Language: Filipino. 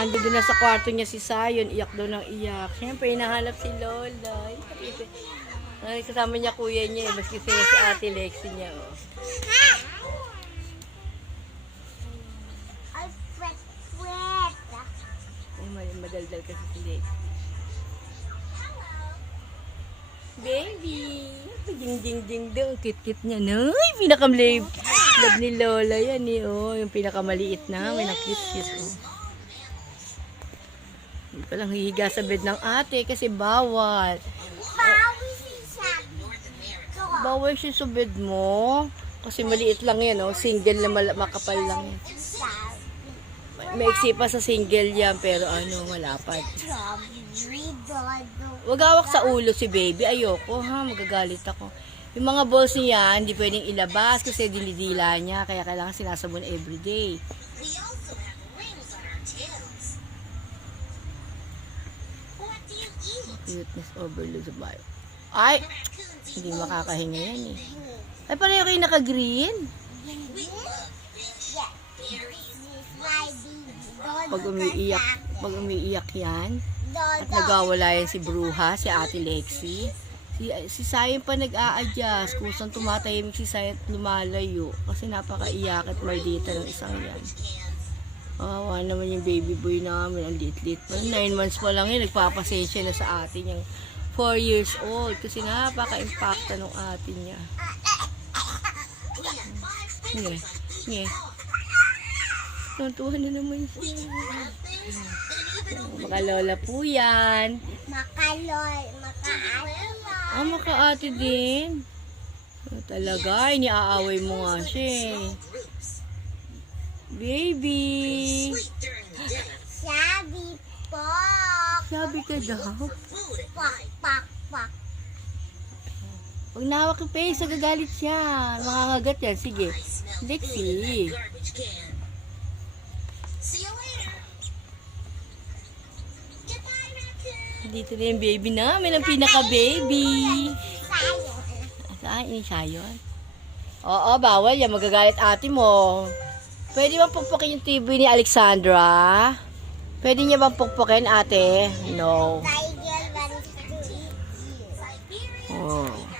Ando doon na sa kwarto niya si Sayon. Iyak daw ng iyak. Siyempre, hinahanap si Lola. Ay, kasama niya kuya niya. Maski siya si Ate Lexi niya. Oh. Ay, madaldal kasi si Lexi. Baby! Ding-ding-ding daw. Kit-kit niya. No? Ay, pinakamlave. Love ni Lola yan eh. Oh, yung pinakamaliit na. May nakit-kit. Oh. Hindi pa lang hihiga sa bed ng ate kasi bawal. Bawal siya sa bed mo. Kasi maliit lang yan, oh. Single na makapal lang yan. Maiksi pa sa single yan, pero ano, malapad. Huwag hawak sa ulo si baby. Ayoko, ha. Magagalit ako. Yung mga balls niya, hindi pwedeng ilabas kasi dinidila niya. Kaya kailangan sinasabon everyday. Cuteness overload sa bio. Ay! Hindi makakahinga yan eh. Ay, pareho kayo naka-green. Pag umiiyak yan, at nagawala yan si Bruha, si Ate Lexi, si Sayon pa nag-a-adjust kung saan tumatahimik si Sayon at lumalayo. Kasi napaka-iyak at maldita ng isang yan. Awa naman yung baby boy namin. Ang liit-liit pa. 9 months pa lang yun. Nagpapasensya na sa atin yung 4 years old. Kasi napaka-impacta ng atin niya. Nye. Tuntuhan na naman siya. Makalola po yan. Maka-ate din. Talaga, iniaaway mo nga siya eh. Baby! Sabi po. Sabi ka daw. Pak. Pag nawak yung face, nagagalit siya. Makangagat yan. Sige. Lexi. Dito na yung baby namin. Ang pinaka-baby. Saan? Ini Sayon? Oo, bawal yan. Magagalit ate mo. Pwede bang pukpukin yung TV ni Alexandra? Pwede niya bang pukpukin, ate? No. Tiger wants to eat you. Oh.